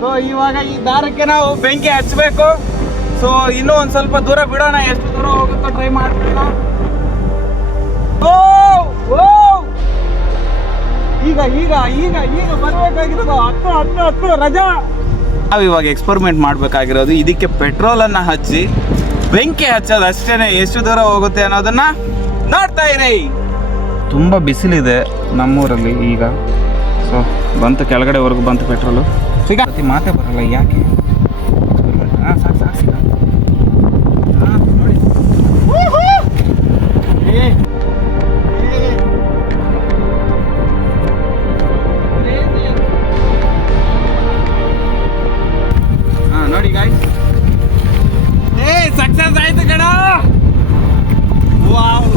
So ಇವಾಗ ಈ ದಾರಕ್ಕೆ ನಾವು ಬೆಂಕಿ ಹಚ್ಚಬೇಕು. ಸೊ ಇನ್ನೂ ಒಂದು ಸ್ವಲ್ಪ ದೂರ ಬಿಡೋಣ, ಎಷ್ಟು ದೂರ ಹೋಗುತ್ತೋ ಟ್ರೈ ಮಾಡ್ಬಿಡೋಣ. ಈಗ ಈಗ ಈಗ ಈಗ ಬರಬೇಕಾಗಿರೋದು ಹತ್ತು ರಜಾ. ನಾವು ಇವಾಗ ಎಕ್ಸ್ಪರಿಮೆಂಟ್ ಮಾಡಬೇಕಾಗಿರೋದು ಇದಕ್ಕೆ ಪೆಟ್ರೋಲನ್ನು ಹಚ್ಚಿ ಬೆಂಕಿ ಹಚ್ಚೋದು ಅಷ್ಟೇ. ಎಷ್ಟು ದೂರ ಹೋಗುತ್ತೆ ಅನ್ನೋದನ್ನ ನೋಡ್ತಾ ಇರಿ. ತುಂಬ ಬಿಸಿಲಿದೆ ನಮ್ಮೂರಲ್ಲಿ ಈಗ. ಸೊ ಬಂತು, ಕೆಳಗಡೆವರೆಗೂ ಬಂತು ಪೆಟ್ರೋಲು. ಸಿಗತಿ ಮಾತೇ ಬರಲ್ಲ ಯಾಕೆ. ಹಾಂ ಸಾಕು ಸಾಕು ಸಿಗ. ಹಾಂ ನೋಡಿ ಹಾಂ ನೋಡಿ ಗಾಯ್ಸ್, ಸಕ್ಸಸ್ ಆಯ್ತು ಕಣ. ವಾವ್.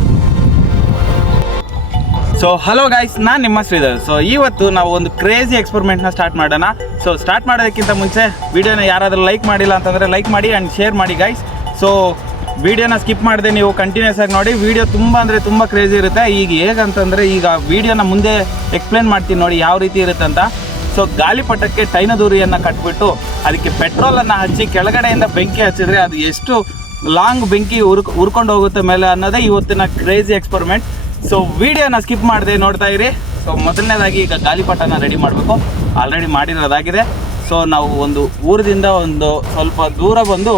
ಸೊ ಹಲೋ ಗಾಯ್ಸ್, ನಾನು ನಿಮ್ಮ ಶ್ರೀಧರ್. ಸೊ ಇವತ್ತು ನಾವು ಒಂದು ಕ್ರೇಜಿ ಎಕ್ಸ್ಪರಿಮೆಂಟ್ನ ಸ್ಟಾರ್ಟ್ ಮಾಡೋಣ. ಸೊ ಸ್ಟಾರ್ಟ್ ಮಾಡೋದಕ್ಕಿಂತ ಮುಂಚೆ ವಿಡಿಯೋನ ಯಾರಾದರೂ ಲೈಕ್ ಮಾಡಿಲ್ಲ ಅಂತಂದರೆ ಲೈಕ್ ಮಾಡಿ ಆ್ಯಂಡ್ ಶೇರ್ ಮಾಡಿ ಗಾಯ್ಸ್. ಸೊ ವಿಡಿಯೋನ ಸ್ಕಿಪ್ ಮಾಡಿದೆ ನೀವು ಕಂಟಿನ್ಯೂಸ್ ಆಗಿ ನೋಡಿ. ವಿಡಿಯೋ ತುಂಬ ಅಂದರೆ ತುಂಬ ಕ್ರೇಜಿ ಇರುತ್ತೆ. ಈಗ ಹೇಗಂತಂದರೆ ಈಗ ವಿಡಿಯೋನ ಮುಂದೆ ಎಕ್ಸ್ಪ್ಲೇನ್ ಮಾಡ್ತೀನಿ ನೋಡಿ ಯಾವ ರೀತಿ ಇರುತ್ತೆ ಅಂತ. ಸೊ ಗಾಳಿಪಟಕ್ಕೆ ಟೈನದೂರಿಯನ್ನು ಕಟ್ಬಿಟ್ಟು ಅದಕ್ಕೆ ಪೆಟ್ರೋಲನ್ನು ಹಚ್ಚಿ ಕೆಳಗಡೆಯಿಂದ ಬೆಂಕಿ ಹಚ್ಚಿದ್ರೆ ಅದು ಎಷ್ಟು ಲಾಂಗ್ ಬೆಂಕಿ ಉರ್ಕೊಂಡು ಹೋಗುತ್ತೆ ಮೇಲೆ ಅನ್ನೋದೇ ಇವತ್ತಿನ ಕ್ರೇಜಿ ಎಕ್ಸ್ಪರಿಮೆಂಟ್. ಸೊ ವಿಡಿಯೋನ ಸ್ಕಿಪ್ ಮಾಡಿದೆ ನೋಡ್ತಾ ಇರಿ. ಸೊ ಮೊದಲನೇದಾಗಿ ಈಗ ಗಾಳಿಪಟನ ರೆಡಿ ಮಾಡಬೇಕು. ಆಲ್ರೆಡಿ ಮಾಡಿರೋದಾಗಿದೆ. ಸೊ ನಾವು ಒಂದು ಊರದಿಂದ ಒಂದು ಸ್ವಲ್ಪ ದೂರ ಬಂದು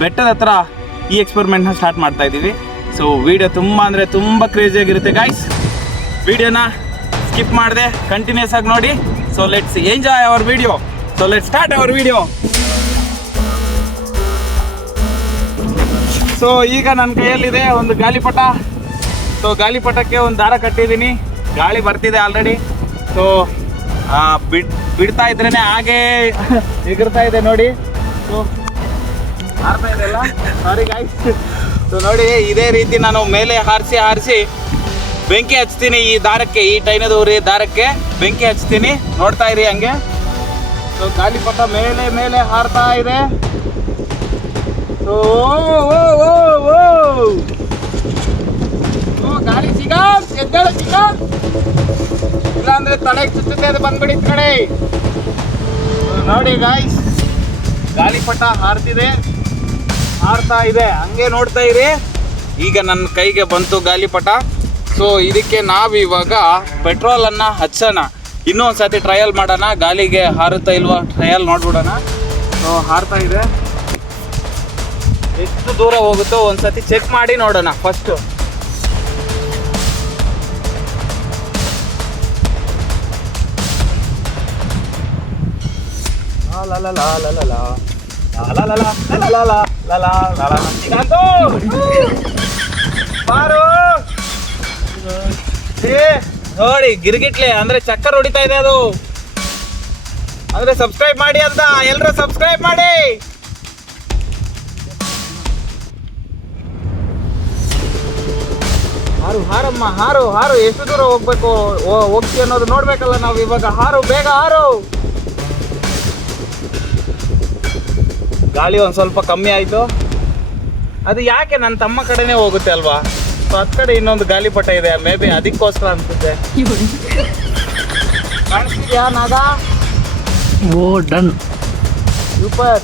ಬೆಟ್ಟದ ಹತ್ರ ಈ ಎಕ್ಸ್ಪರಿಮೆಂಟ್ನ ಸ್ಟಾರ್ಟ್ ಮಾಡ್ತಾ ಇದ್ದೀವಿ. ಸೊ ವಿಡಿಯೋ ತುಂಬ ಅಂದರೆ ತುಂಬ ಕ್ರೇಜಿಯಾಗಿರುತ್ತೆ ಗಾಯ್ಸ್. ವಿಡಿಯೋನ ಸ್ಕಿಪ್ ಮಾಡಿದೆ ಕಂಟಿನ್ಯೂಸ್ ಆಗಿ ನೋಡಿ. So let's enjoy hour video. So let's start hour video. So ಈಗ ನನ್ನ ಕೈಯಲ್ಲಿದೆ ಒಂದು ಗಾಳಿಪಟ. ಸೊ ಗಾಳಿಪಟಕ್ಕೆ ಒಂದು ದಾರ ಕಟ್ಟಿದ್ದೀನಿ. ಗಾಳಿ ಬರ್ತಿದೆ ಆಲ್ರೆಡಿ. ಸೊ ಬಿಡ್ತಾ ಇದ್ರೇ ಹಾಗೇ ಎಗರ್ತಾ ಇದೆ ನೋಡಿ. ಸೊ ಹಾರ್ತಾ ಇದೆಲ್ಲ, ಸಾರಿ ಗಾಯ್ಸ್. ಸೊ ನೋಡಿ ಇದೇ ರೀತಿ ನಾನು ಮೇಲೆ ಹಾರಿಸಿ ಬೆಂಕಿ ಹಚ್ತೀನಿ. ಈ ದಾರಕ್ಕೆ, ಈ ಟೈನದೂರಿ ದಾರಕ್ಕೆ ಬೆಂಕಿ ಹಚ್ತೀನಿ. ನೋಡ್ತಾ ಇರಿ ಹಂಗೆ. ಸೊ ಗಾಳಿಪಟ ಮೇಲೆ ಹಾರ್ತಾ ಇದೆ. ಸೊ ಗಾಳಿ ಸಿಗ ಎದ್ದೇಳು ಸಿಗ, ಇಲ್ಲಾಂದ್ರೆ ತಲೆಗೆ ಚುಚ್ಚುತ್ತೆ, ಅದು ಬಂದ್ಬಿಡಿ ಕಡೆ. ನೋಡಿ ಗಾಯ್ಸ್, ಗಾಳಿಪಟ ಹಾರ್ತಾ ಇದೆ ಹಂಗೆ ನೋಡ್ತಾ ಇರಿ. ಈಗ ನನ್ನ ಕೈಗೆ ಬಂತು ಗಾಳಿಪಟ. ಸೊ ಇದಕ್ಕೆ ನಾವು ಇವಾಗ ಪೆಟ್ರೋಲನ್ನು ಹಚ್ಚೋಣ. ಇನ್ನೊಂದು ಸತಿ ಟ್ರಯಲ್ ಮಾಡೋಣ, ಗಾಳಿಗೆ ಹಾರುತ್ತಾ ಇಲ್ವಾ ಟ್ರಯಲ್ ನೋಡ್ಬಿಡೋಣ. ಸೊ ಹಾರ್ತಾ ಇದೆ, ಎಷ್ಟು ದೂರ ಹೋಗುತ್ತೋ ಒಂದು ಸತಿ ಚೆಕ್ ಮಾಡಿ ನೋಡೋಣ ಫಸ್ಟು. ನೋಡಿ ಗಿರ್ಗಿಟ್ಲೆ ಅಂದ್ರೆ ಚಕ್ಕರ್ ಹೊಡಿತಾ ಇದೆ ಅದು. ಅಂದ್ರೆ ಸಬ್ಸ್ಕ್ರೈಬ್ ಮಾಡಿ ಅಂತ ಎಲ್ಲರೂ ಸಬ್ಸ್ಕ್ರೈಬ್ ಮಾಡಿ. ಹಾರಮ್ಮ, ಹಾರು ಎಷ್ಟು ದೂರ ಹೋಗ್ಬೇಕು ಹೋಗ್ತಿ ಅನ್ನೋದು ನೋಡ್ಬೇಕಲ್ಲ ನಾವು ಇವಾಗ. ಹಾರು, ಬೇಗ ಹಾರು. ಗಾಳಿ ಒಂದು ಸ್ವಲ್ಪ ಕಮ್ಮಿ ಆಯಿತು. ಅದು ಯಾಕೆ ನನ್ನ ತಮ್ಮ ಕಡೆನೇ ಹೋಗುತ್ತೆ ಅಲ್ವಾ. ಸೊ ಹತ್ತು ಕಡೆ ಇನ್ನೊಂದು ಗಾಳಿಪಟ ಇದೆ, ಮೇ ಬಿ ಅದಕ್ಕೋಸ್ಕರ ಅನ್ಸುತ್ತೆ. ಕಾಣಿಸ್ತಿದ್ಯಾ ನಾಗ? ಓ ಡನ್, ಸೂಪರ್.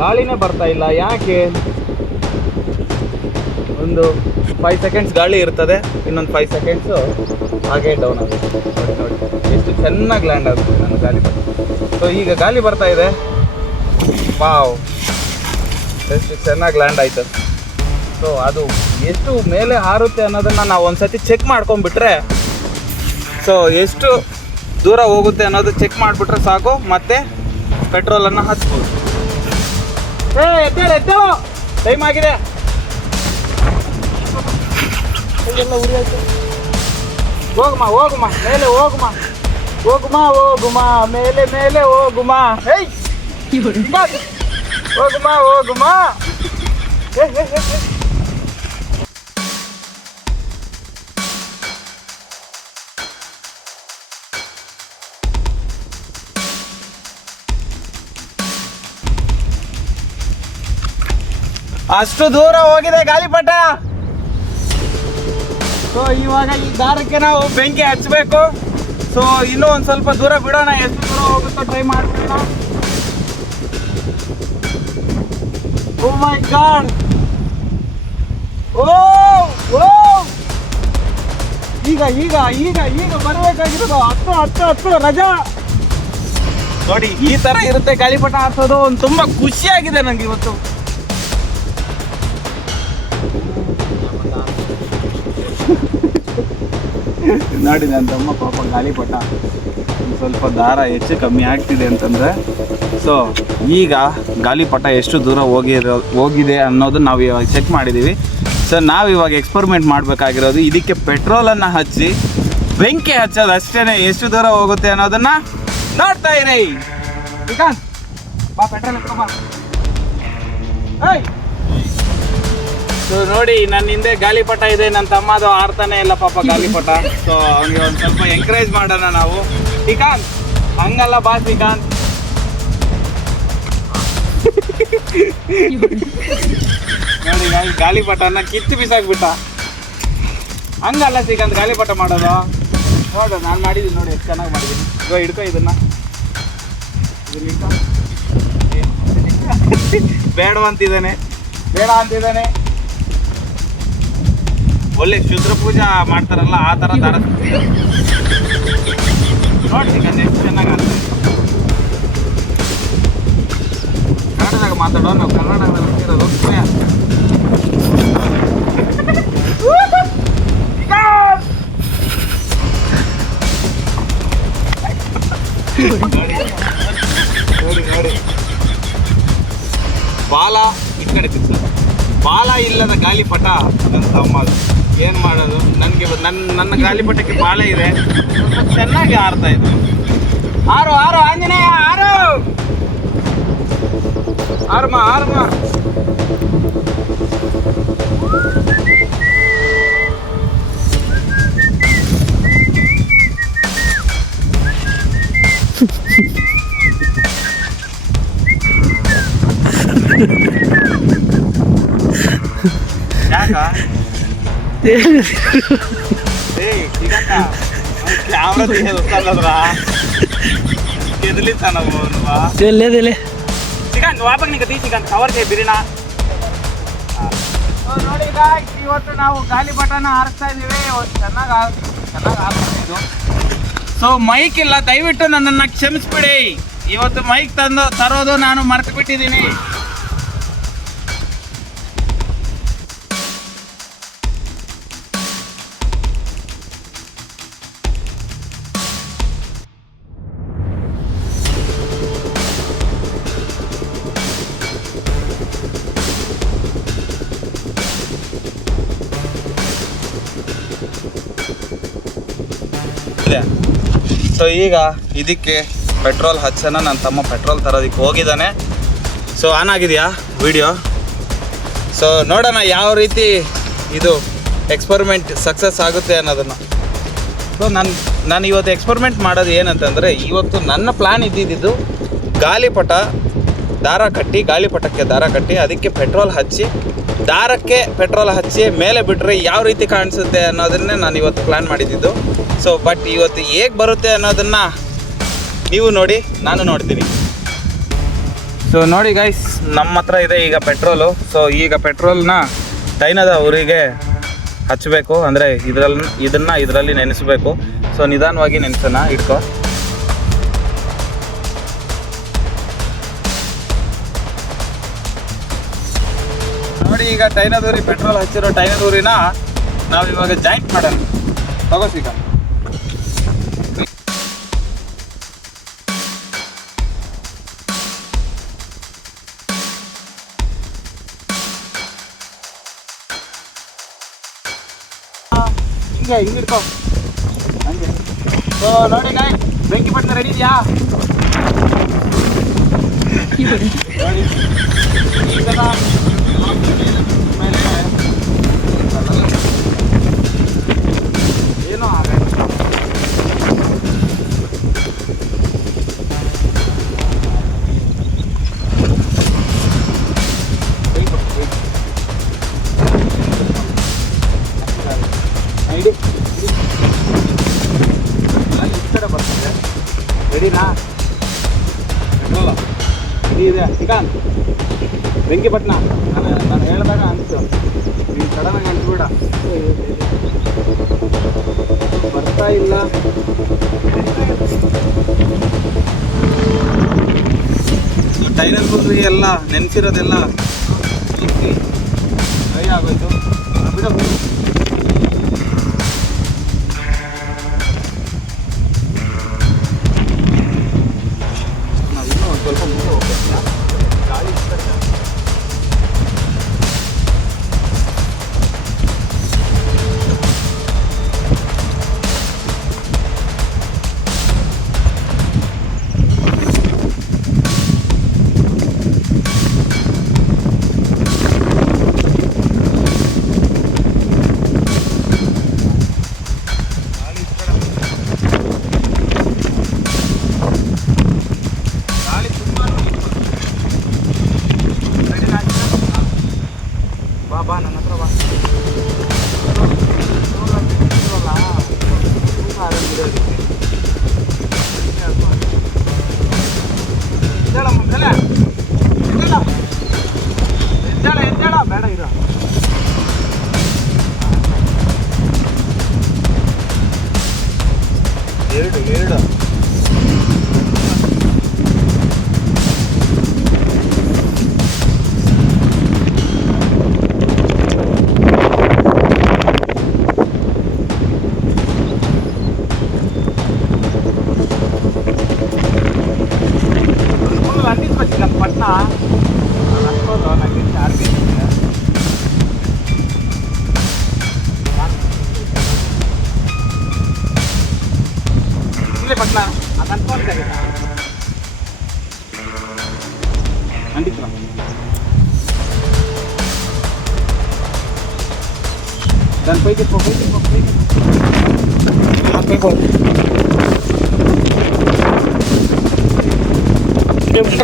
ಗಾಳಿನೇ ಬರ್ತಾ ಇಲ್ಲ ಯಾಕೆ? ಒಂದು 5 ಸೆಕೆಂಡ್ಸ್ ಗಾಳಿ ಇರ್ತದೆ, ಇನ್ನೊಂದು 5 ಸೆಕೆಂಡ್ಸು ಹಾಗೆ ಡೌನ್ ಆಗುತ್ತೆ. ನೋಡಿ ಎಷ್ಟು ಚೆನ್ನಾಗಿ ಲ್ಯಾಂಡ್ ಆಗುತ್ತೆ ನನ್ನ ಗಾಳಿಪಟ. ಸೊ ಈಗ ಗಾಳಿ ಬರ್ತಾ ಇದೆ. ವಾವ್, ಎಷ್ಟು ಚೆನ್ನಾಗಿ ಲ್ಯಾಂಡ್ ಆಯ್ತು. ಸೊ ಅದು ಎಷ್ಟು ಮೇಲೆ ಹಾರುತ್ತೆ ಅನ್ನೋದನ್ನು ನಾವು ಒಂದು ಸತಿ ಚೆಕ್ ಮಾಡ್ಕೊಂಡ್ಬಿಟ್ರೆ, ಸೊ ಎಷ್ಟು ದೂರ ಹೋಗುತ್ತೆ ಅನ್ನೋದು ಚೆಕ್ ಮಾಡಿಬಿಟ್ರೆ ಸಾಕು, ಮತ್ತೆ ಪೆಟ್ರೋಲನ್ನು ಹಚ್ಬೋದು. ಎದ್ದೇಳು, ಟೈಮ್ ಆಗಿದೆ. ಎಲ್ಲ ಉರಿ ಆಯ್ತು. ಹೋಗುಮ ಮೇಲೆ ಹೋಗುಮ ಮೇಲೆ ಹೋಗುಮ. ಹೋಗುಮ. ಅಷ್ಟು ದೂರ ಹೋಗಿದೆ ಗಾಳಿಪಟ. ಸೊ ಇವಾಗ ಈ ದಾರಕ್ಕೆ ನಾವು ಬೆಂಕಿ ಹಚ್ಚಬೇಕು. ಸೊ ಇನ್ನೂ ಒಂದು ಸ್ವಲ್ಪ ದೂರ ಬಿಡೋಣ, ಎಷ್ಟು ದೂರ ಹೋಗುತ್ತೋ ಟ್ರೈ ಮಾಡ್ಬಿಡೋಣ. ಓ ಮೈ ಗಾಡ್, ಓ ಓ ಈಗ ಈಗ ಈಗ ಈಗ ಬರಬೇಕಾಗಿರೋದು 10 ರಜಾ. ನೋಡಿ ಈ ತರ ಇರುತ್ತೆ ಗಾಳಿಪಟ ಹಾರಿಸೋದು. ಒಂದು ತುಂಬಾ ಖುಷಿಯಾಗಿದೆ ನಂಗೆ ಇವತ್ತು. ನೋಡಿ ನನ್ನ ತಮ್ಮ ಪಾಪ ಗಾಳಿಪಟ ಸ್ವಲ್ಪ ದಾರ ಹೆಚ್ಚು ಕಮ್ಮಿ ಆಗ್ತಿದೆ ಅಂತಂದ್ರೆ, ಸೊ ಈಗ ಗಾಳಿಪಟ ಎಷ್ಟು ದೂರ ಹೋಗಿದೆ ಅನ್ನೋದು ನಾವು ಇವಾಗ ಚೆಕ್ ಮಾಡಿದ್ದೀವಿ. ಸೊ ನಾವು ಇವಾಗ ಎಕ್ಸ್ಪರಿಮೆಂಟ್ ಮಾಡಬೇಕಾಗಿರೋದು ಇದಕ್ಕೆ ಪೆಟ್ರೋಲನ್ನು ಹಚ್ಚಿ ಬೆಂಕಿ ಹಚ್ಚೋದು ಅಷ್ಟೇ. ಎಷ್ಟು ದೂರ ಹೋಗುತ್ತೆ ಅನ್ನೋದನ್ನ ನೋಡ್ತಾ ಇರಿ. ಈಗ ಬಾ ಪೆಟ್ರೋಲ್ ಬಾ. ಸೊ ನೋಡಿ ನನ್ನ ಹಿಂದೆ ಗಾಳಿಪಟ ಇದೆ, ನನ್ನ ತಮ್ಮದು ಆರ್ತಾನೆ ಇಲ್ಲ ಪಾಪ ಗಾಳಿಪಟ. ಸೊ ಅವ್ನಿಗೆ ಒಂದು ಸ್ವಲ್ಪ ಎಂಕರೇಜ್ ಮಾಡೋಣ ನಾವು. ಶ್ರೀಕಾಂತ್ ಹಂಗಲ್ಲ ಬಾ ಶ್ರೀಕಾಂತ್. ನೋಡಿ ಗಾಳಿಪಟನ ಕಿತ್ತು ಬಿಸಾಕ್ಬಿಟ್ಟ. ಹಂಗಲ್ಲ ಶ್ರೀಕಾಂತ್ ಗಾಳಿಪಟ ಮಾಡೋದು. ನೋಡು ನಾನು ಮಾಡಿದ್ದೀನಿ, ನೋಡಿ ಎಷ್ಟು ಚೆನ್ನಾಗಿ ಮಾಡಿದ್ದೀನಿ. ಇವಾಗ ಹಿಡ್ಕೊ ಇದನ್ನ ಬೇಡವಂತಿದ್ದಾನೆ, ಬೇಡ ಅಂತಿದ್ದಾನೆ. ಒಳ್ಳೆ ಶುದ್ರ ಪೂಜಾ ಮಾಡ್ತಾರಲ್ಲ ಆ ಥರ ದಾರ ನೋಡಿ ಶ್ರೀಕಾಂತ್ ಎಷ್ಟು ಚೆನ್ನಾಗಿ ಆಗ್ತದೆ. ಕನ್ನಡದಾಗ ಮಾತಾಡೋ, ನಾವು ಕನ್ನಡದಲ್ಲಿ ಇರೋದು. ನೋಡಿ ನೋಡಿ ಬಾಲ ಈ ಕಡೆ ತಿರ್ಸ. ಬಾಲ ಇಲ್ಲದ ಗಾಳಿಪಟ ನನ್ನ ತಮ್ಮದು. ಏನು ಮಾಡೋದು, ನನಗೆ ನನ್ನ ಗಾಳಿಪಟಕ್ಕೆ ಬಾಲ ಇದೆ, ಚೆನ್ನಾಗಿ ಹಾರ್ತಾ ಇದೆ. ಆರು ಆರು ಆಂಜನೇಯ ಆರು ಆರ್ಮ ಆರ್ಮ. ಯಾಕ ಕ್ಯಾಮ್ರಾ ತೆಗೆದುಕೊಳ್ಳದ್ರ ಚಿಕನ್ ವಾಪಸ್ ನಿಗದಿ ಚಿಕನ್ ಕವರ್ ಚೇ ಬಿರಿನಾ. ನೋಡಿ ಇವತ್ತು ನಾವು ಗಾಳಿಪಟನ ಹಾರಿಸ್ತಾ ಇದೀವಿ. ಚೆನ್ನಾಗಿ ಆಗ್ತದೆ ಇದು. ಸೊ ಮೈಕ್ ಇಲ್ಲ, ದಯವಿಟ್ಟು ನನ್ನನ್ನು ಕ್ಷಮಿಸ್ಬಿಡಿ. ಇವತ್ತು ಮೈಕ್ ತರೋದು ನಾನು ಮರ್ತು ಬಿಟ್ಟಿದ್ದೀನಿ. ಸೊ ಈಗ ಇದಕ್ಕೆ ಪೆಟ್ರೋಲ್ ಹಚ್ಚೋಣ. ನನ್ನ ತಮ್ಮ ಪೆಟ್ರೋಲ್ ತರೋದಕ್ಕೆ ಹೋಗಿದ್ದಾನೆ. ಸೊ ಆನ್ ಆಗಿದೆಯಾ ವಿಡಿಯೋ? ಸೊ ನೋಡೋಣ ಯಾವ ರೀತಿ ಇದು ಎಕ್ಸ್ಪರಿಮೆಂಟ್ ಸಕ್ಸಸ್ ಆಗುತ್ತೆ ಅನ್ನೋದನ್ನು. ಸೊ ನಾನು ಇವತ್ತು ಎಕ್ಸ್ಪರಿಮೆಂಟ್ ಮಾಡೋದು ಏನಂತಂದರೆ, ಇವತ್ತು ನನ್ನ ಪ್ಲ್ಯಾನ್ ಇದ್ದಿದ್ದು ಗಾಳಿಪಟ ಗಾಳಿಪಟಕ್ಕೆ ದಾರ ಕಟ್ಟಿ ಅದಕ್ಕೆ ಪೆಟ್ರೋಲ್ ಹಚ್ಚಿ, ದಾರಕ್ಕೆ ಪೆಟ್ರೋಲ್ ಹಚ್ಚಿ ಮೇಲೆ ಬಿಟ್ಟರೆ ಯಾವ ರೀತಿ ಕಾಣಿಸುತ್ತೆ ಅನ್ನೋದನ್ನೇ ನಾನು ಇವತ್ತು ಪ್ಲ್ಯಾನ್ ಮಾಡಿದ್ದು. ಸೊ ಬಟ್ ಇವತ್ತು ಹೇಗೆ ಬರುತ್ತೆ ಅನ್ನೋದನ್ನು ನೀವು ನೋಡಿ, ನಾನು ನೋಡ್ತೀನಿ. ಸೊ ನೋಡಿ ಗೈಸ್, ನಮ್ಮ ಹತ್ರ ಇದೆ ಈಗ ಪೆಟ್ರೋಲು. ಸೊ ಈಗ ಪೆಟ್ರೋಲ್ನ ಟೈನದ ಊರಿಗೆ ಹಚ್ಚಬೇಕು, ಅಂದರೆ ಇದರಲ್ಲಿ ನೆನೆಸಬೇಕು. ಸೊ ನಿಧಾನವಾಗಿ ನೆನೆಸೋಣ, ಇಟ್ಕೋ. ನೋಡಿ ಈಗ ಟೈನದೂರಿ ಪೆಟ್ರೋಲ್ ಹಚ್ಚಿರೋ ಟೈನದೂರಿನ ನಾವು ಇವಾಗ ಜಾಯಿಂಟ್ ಮಾಡೋಣ. ತಗೋ ಸಿಗ. ಹಿಂಗೆ ಹಿಡ್ಕೊ ಹಂಗೆ. ಸೊ ನೋಡಿ ಗಾಯ್, ಬೆಂಕಿ ಪಟ್ಟಣ ರೆಡಿ ಇದೆಯಾ? ನೋಡಿ ಈಗ ಮೇಲೆ ಏನೋ ಆಗಲ್ಲ. ರೆಡಿನಾ? ಪೆಟ್ರೋಲ ರೆಡಿ ಇದೆ. ಶ್ರೀಕಾಂತ್ ಬೆಂಕಿ ಪಟ್ನ ನಾನು ಹೇಳಿದಾಗ ಅನಿಸ್ತು, ನೀನು ಸಡನ್ನಾಗಿ ಅನ್ಸ್ಬಿಡ. ಬರ್ತಾ ಇಲ್ಲ. ಟೈರಲ್ಲಿ ಬಂದ್ರಿ ಎಲ್ಲ ನೆನೆಸಿರೋದೆಲ್ಲ ಫ್ರೈ ಆಗೋಯ್ತು. ಬಿಡ ನಾವಿನ್ನೂ ಒಂದು ಸ್ವಲ್ಪ ಮುಂದೆ ಹೋಗ್ಬೇಕು. ಗಾಳಿ ಬಾ ನನ್ನ ಹತ್ರ ಬಾ. ಎದ್ದೇಳ ಬೇಡ ಇರ. ಎರಡು ಪಟ್ನ ಅನ್ಕೋದು ನನಗೆ ಚಾರ್ಜ್ ಇಲ್ಲೇ ಪಟ್ನ ಅದು ಅನ್ಕೊಳ್ತಾ ಇದ್ದೀರ ಖಂಡಿತ. ನನ್ನ ಪೈಕಿ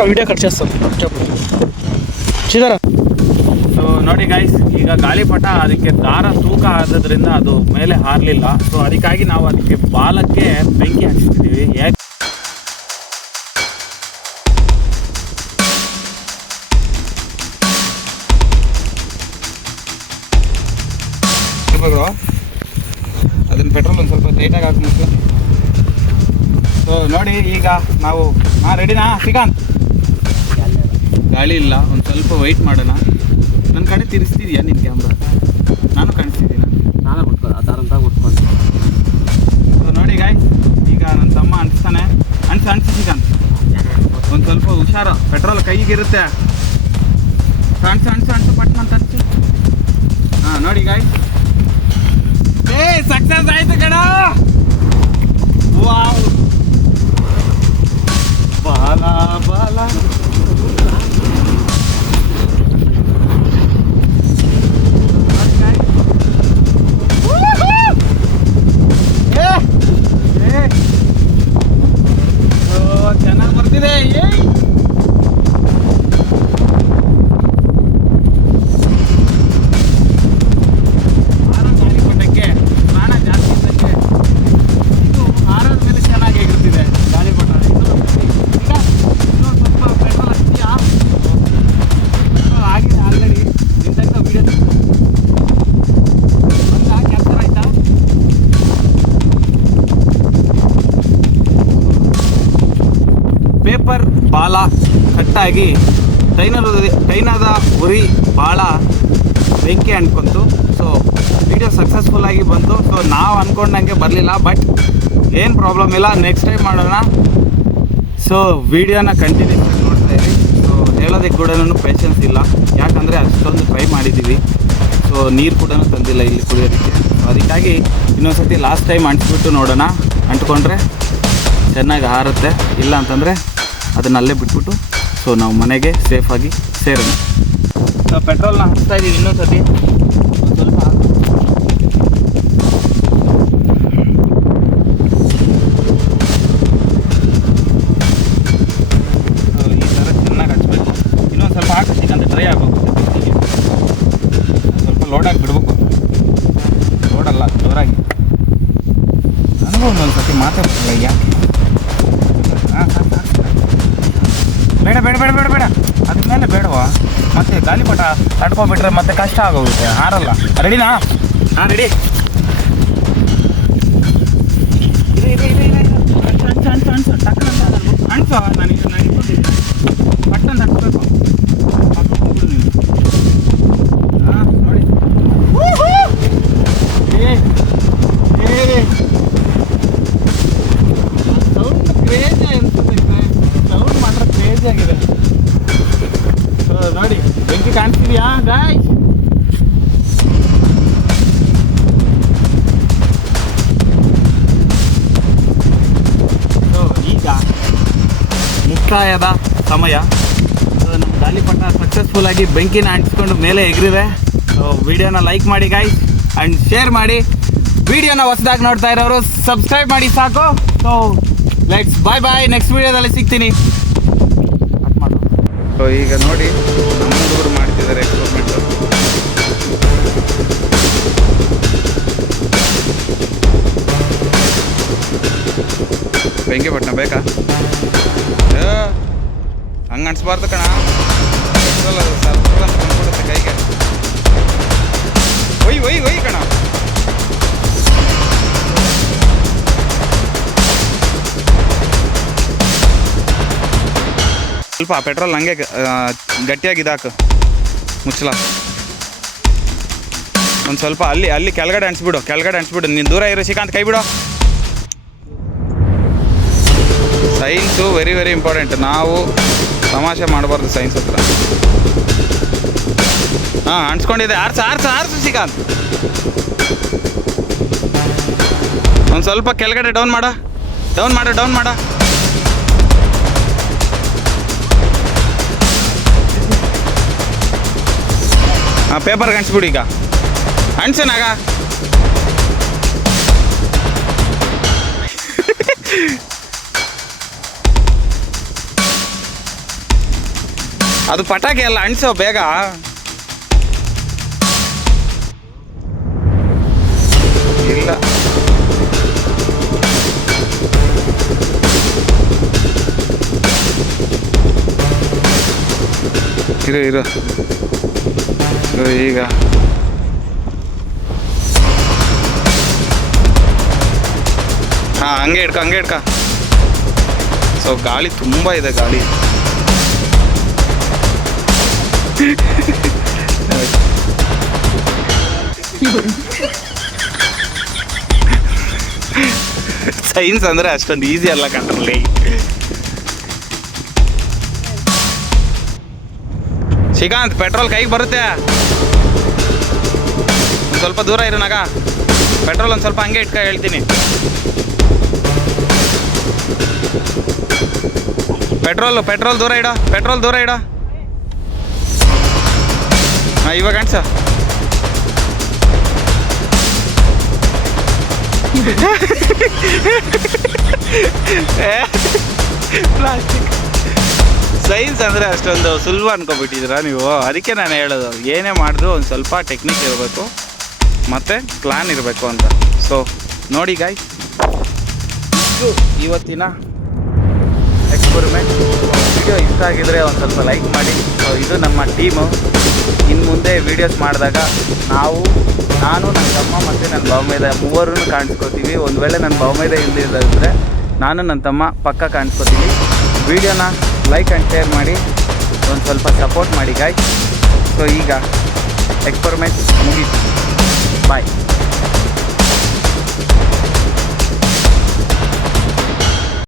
ವಿಡಿಯೋ ಕಟ್ చేస్తాను. ಸೀದಾರ. ಸೊ ನೋಡಿ ಗೈಸ್, ಈಗ ಗಾಳಿಪಟ ಅದಕ್ಕೆ ದಾರ ತೂಕ ಆದ್ರಿಂದ ಅದು ಮೇಲೆ ಹಾರಲಿಲ್ಲ. ಸೊ ಅದಕ್ಕಾಗಿ ನಾವು ಅದಕ್ಕೆ ಬಾಲಕ್ಕೆ ಬೆಂಕಿ ಹಚ್ಚಿದ್ದೀವಿ. ಯಾಕೆ ಅದನ್ನ ಪೆಟ್ರೋಲ್ ಒಂದು ಸ್ವಲ್ಪ ಟೈಟಾಗಿ ಹಾಕ್ಬೇಕು. ಸೊ ನೋಡಿ ಈಗ ನಾವು ರೆಡಿನಾ ಶ್ರೀಕಾಂತ್? ಗಾಳಿ ಇಲ್ಲ, ಒಂದು ಸ್ವಲ್ಪ ವೆಯ್ಟ್ ಮಾಡೋಣ. ನನ್ನ ಕಡೆ ತಿರ್ಸ್ತಿದ್ಯಾ ನಿನ್ನ ಕ್ಯಾಮ್ರಾ? ನಾನು ಕಾಣಿಸ್ತಿದ್ದೀನ? ನಾನೇ ಕೊಟ್ಕೊಂಡು. ಸೊ ನೋಡಿ ಗಾಯ್ಸ್, ಈಗ ನನ್ನ ತಮ್ಮ ಅನಿಸ್ತಾನೆ. ಅನ್ಸು ಶ್ರೀಕಾಂತ್, ಒಂದು ಸ್ವಲ್ಪ ಹುಷಾರು, ಪೆಟ್ರೋಲ್ ಕೈಗಿರುತ್ತೆ. ಅನ್ಸು ಪಟ್ನ ಅಂತ ಅನ್ಸು. ಹಾಂ ನೋಡಿ ಗಾಯ್ಸ್, ಸಕ್ಸಸ್ ಆಯ್ತು ಕಣ. ವಾವ್, ಬಾಲ ಚೆನ್ನಾಗಿ ಬರ್ತಿದೆ. ಗಾಳಿಪಟಕ್ಕೆ ಪ್ರಾಣ ಜಾಸ್ತಿ ಇದ್ದಕ್ಕೆ ಇದು ಹಾರೋದ ಮೇಲೆ ಚೆನ್ನಾಗಿ ಹೇಗಿರ್ತಿದೆ ಗಾಳಿಪಟ. ಇನ್ನೊಂದು ಸ್ವಲ್ಪ ಪೆಟ್ರೋಲ್ ಹಚ್ಚಿಯಾ? ಆಗಿದೆ ಆಲ್ರೆಡಿ. ನಿಂತ ವಿಡಿಯೋ ಕ್ಯಾಪ್ಚರ್ ಆಯ್ತಾ? ಪೇಪರ್ ಬಾಲ ಕಟ್ಟಾಗಿ ಟೈನದ ಉರಿ ಭಾಳ ಬೆಂಕಿ ಅಂದ್ಕೊಂತು. ಸೊ ವಿಡಿಯೋ ಸಕ್ಸಸ್ಫುಲ್ಲಾಗಿ ಬಂತು. ಸೊ ನಾವು ಅಂದ್ಕೊಂಡಂಗೆ ಬರಲಿಲ್ಲ, ಬಟ್ ಏನು ಪ್ರಾಬ್ಲಮ್ ಇಲ್ಲ, ನೆಕ್ಸ್ಟ್ ಟೈಮ್ ಮಾಡೋಣ. ಸೊ ವಿಡಿಯೋನ ಕಂಟಿನ್ಯೂ ನೋಡ್ತಾ ಇರಿ. ಸೊ ಹೇಳೋದಕ್ಕೆ ಕೂಡ ಪೇಷನ್ಸ್ ಇಲ್ಲ, ಯಾಕಂದರೆ ಅಷ್ಟೊಂದು ಟ್ರೈ ಮಾಡಿದ್ದೀವಿ. ಸೊ ನೀರು ಕೂಡ ತಂದಿಲ್ಲ ಇಲ್ಲಿ ಕುಡಿಯೋದಕ್ಕೆ. ಸೊ ಅದಕ್ಕಾಗಿ ಇನ್ನೊಂದ್ಸತಿ ಲಾಸ್ಟ್ ಟೈಮ್ ಅಂಟಿಸ್ಬಿಟ್ಟು ನೋಡೋಣ. ಅಂಟ್ಕೊಂಡ್ರೆ ಚೆನ್ನಾಗಿ ಹಾರುತ್ತೆ, ಇಲ್ಲ ಅಂತಂದರೆ ಅದನ್ನ ಅಲ್ಲೇ ಬಿಟ್ಬಿಟ್ಟು ಸೊ ನಾವು ಮನೆಗೆ ಸೇಫಾಗಿ ಸೇರೋಣ. ಸೊ ಪೆಟ್ರೋಲ್ನ ಹಾಕ್ತಾ ಇದ್ದೀವಿ ಇನ್ನೊಂದ್ಸತಿ. ಸ್ವಲ್ಪ ಈ ಥರ ಚೆನ್ನಾಗಿ ಹಚ್ಬೇಕು. ಇನ್ನೊಂದು ಸ್ವಲ್ಪ ಹಾಕಿಸ್ಬೇಕಂತ ಡ್ರೈ ಆಗೋಗುತ್ತೆ. ಸ್ವಲ್ಪ ಲೋಡಾಗಿ ಬಿಡ್ಬೇಕು. ಲೋಡಲ್ಲ, ಜೋರಾಗಿ. ನನಗೂ ಒಂದೊಂದು ಸತಿ ಮಾತಾಡ್ತಿಲ್ಲ ಯಾಕೆ. ಬೇಡ ಬೇಡ ಬೇಡ ಬೇಡ ಬೇಡ ಅದ್ರ ಮೇಲೆ ಬೇಡವಾ, ಮತ್ತೆ ಗಾಲಿಪಟ ತಡ್ಕೊಬಿಟ್ರೆ ಮತ್ತೆ ಕಷ್ಟ ಆಗೋಗುತ್ತೆ, ಹಾರಲ್ಲ. ರೆಡಿನಾ? ಹಾಂ ರೆಡಿ. ಅಣ್ಸು ನಾನು ಪಟ್ಟಂತ ಹಚ್ಬೇಕು. ಹಾಂ ನೋಡಿ. ಸೌಂಡ್ ಕ್ರೇಜಿ ಅನ್ಸುತ್ತೆ, ಸೌಂಡ್ ಮಾತ್ರ ಕ್ರೇಜಿ ಆಗಿದೆ. ನೋಡಿ ಬೆಂಕಿ ಕಾಣಿಸ್ತಿದ್ಯಾ ಗಾಯ್? ಈಗ ಮುಕ್ತಾಯದ ಸಮಯ. ನಮ್ಮ ಗಾಲಿಪಟ ಸಕ್ಸಸ್ಫುಲ್ ಆಗಿ ಬೆಂಕಿನ ಅಂಟಿಸ್ಕೊಂಡು ಮೇಲೆ ಎಗರಿದೆ. ವಿಡಿಯೋನ ಲೈಕ್ ಮಾಡಿ ಗಾಯ್ಸ್ ಆ್ಯಂಡ್ ಶೇರ್ ಮಾಡಿ. ವಿಡಿಯೋನ ಹೊಸದಾಗಿ ನೋಡ್ತಾ ಇರೋರು ಸಬ್ಸ್ಕ್ರೈಬ್ ಮಾಡಿ ಸಾಕು. So let's bye bye, next ವಿಡಿಯೋದಲ್ಲಿ ಸಿಗ್ತೀನಿ. ಸೊ ಈಗ ನೋಡಿ ನಮ್ಮ ಹುಡುಗರು ಮಾಡ್ತಿದ್ದಾರೆ ಎಕ್ಸ್ಪೆರಿಮೆಂಟು. ಬೆಂಕಿ ಪಟ್ಟಣ ಬೇಕಾ? ಹಂಗೆ ಅನ್ಸ್ಬಾರ್ದು ಕಣ, ಅಂತ ಬಂದ್ಬಿಡುತ್ತೆ ಕೈಗೆ. ಒಯ್ ಒಯ್ ಒಯ್ ಕಣ. ಸ್ವಲ್ಪ ಪೆಟ್ರೋಲ್ ಹಂಗೆ ಗಟ್ಟಿಯಾಗಿ ಇದಾಕು ಮುಚ್ಚಲ. ಒಂದು ಸ್ವಲ್ಪ ಅಲ್ಲಿ ಕೆಳಗಡೆ ಅಂಟಿಸ್ಬಿಡು. ನೀನು ದೂರ ಇರೋ ಶ್ರೀಕಾಂತ್, ಕೈ ಬಿಡು. Science very very important. ನಾವು ತಮಾಷೆ ಮಾಡಬಾರ್ದು ಸೈನ್ಸ್ ಹತ್ರ. ಹಾಂ ಅಂಟಿಸ್ಕೊಂಡಿದೆ. ಆರ್ಸು ಶ್ರೀಕಾಂತ್. ಒಂದು ಸ್ವಲ್ಪ ಕೆಳಗಡೆ ಡೌನ್ ಮಾಡ. ಹಾಂ ಪೇಪರ್ಗೆ ಅಂಟಿಸ್ಬಿಡು. ಈಗ ಅಂಟ್ಸೇನಾಗ ಅದು ಪಟಾಕಿ ಅಲ್ಲ, ಅಂಟಿಸೋ ಬೇಗ. ಇಲ್ಲ ಇರು ಈಗ ಹಾಂ ಹಂಗೆ ಇಡ್ಕ. ಸೊ ಗಾಳಿ ತುಂಬ ಇದೆ, ಗಾಳಿ. ಸೈನ್ಸ್ ಅಂದರೆ ಅಷ್ಟೊಂದು ಈಸಿ ಅಲ್ಲ ಕಂಡ್ರಲ್ಲಿ. ಶ್ರೀಕಾಂತ್ ಪೆಟ್ರೋಲ್ ಕೈಗೆ ಬರುತ್ತೆ. ಒಂದು ಸ್ವಲ್ಪ ದೂರ ಇರು ನಗ. ಪೆಟ್ರೋಲ್ ಒಂದು ಸ್ವಲ್ಪ ಹಂಗೆ ಇಟ್ಕ, ಹೇಳ್ತೀನಿ. ಪೆಟ್ರೋಲ್ ದೂರ ಇಡ. ಹಾಂ ಇವಾಗ ಅನ್ಸ. ಪ್ಲಾಸ್ಟಿಕ್. ಸೈನ್ಸ್ ಅಂದರೆ ಅಷ್ಟೊಂದು ಸುಲಭ ಅನ್ಕೊಬಿಟ್ಟಿದ್ದೀರಾ ನೀವು. ಅದಕ್ಕೆ ನಾನು ಹೇಳೋದು, ಏನೇ ಮಾಡಿದ್ರು ಒಂದು ಸ್ವಲ್ಪ ಟೆಕ್ನಿಕ್ ಇರಬೇಕು ಮತ್ತು ಪ್ಲ್ಯಾನ್ ಇರಬೇಕು ಅಂತ. ಸೊ ನೋಡಿ ಗಾಯ್ಸ್, ಇದು ಇವತ್ತಿನ ಎಕ್ಸ್ಪೆರಿಮೆಂಟ್. ವಿಡಿಯೋ ಇಷ್ಟ ಆಗಿದರೆ ಒಂದು ಸ್ವಲ್ಪ ಲೈಕ್ ಮಾಡಿ. ಸೊ ಇದು ನಮ್ಮ ಟೀಮು. ಇನ್ನು ಮುಂದೆ ವೀಡಿಯೋಸ್ ಮಾಡಿದಾಗ ನಾನು, ನನ್ನ ತಮ್ಮ ಮತ್ತು ನನ್ನ ಭಾವಮೈದ ಮೂವರೂ ಕಾಣಿಸ್ಕೋತೀವಿ. ಒಂದು ವೇಳೆ ನನ್ನ ಭಾವಮೈದ ಇಲ್ಲದಿದ್ದರೆ ನಾನು ನನ್ನ ತಮ್ಮ ಪಕ್ಕ ಕಾಣಿಸ್ಕೋತೀವಿ. ವಿಡಿಯೋನ ಲೈಕ್ ಆ್ಯಂಡ್ ಶೇರ್ ಮಾಡಿ, ಒಂದು ಸ್ವಲ್ಪ ಸಪೋರ್ಟ್ ಮಾಡಿ ಗಾಯ್ಸ್. ಸೊ ಈಗ ಎಕ್ಸ್ಪೆರಿಮೆಂಟ್ ಮುಗೀತು. ಬಾಯ್.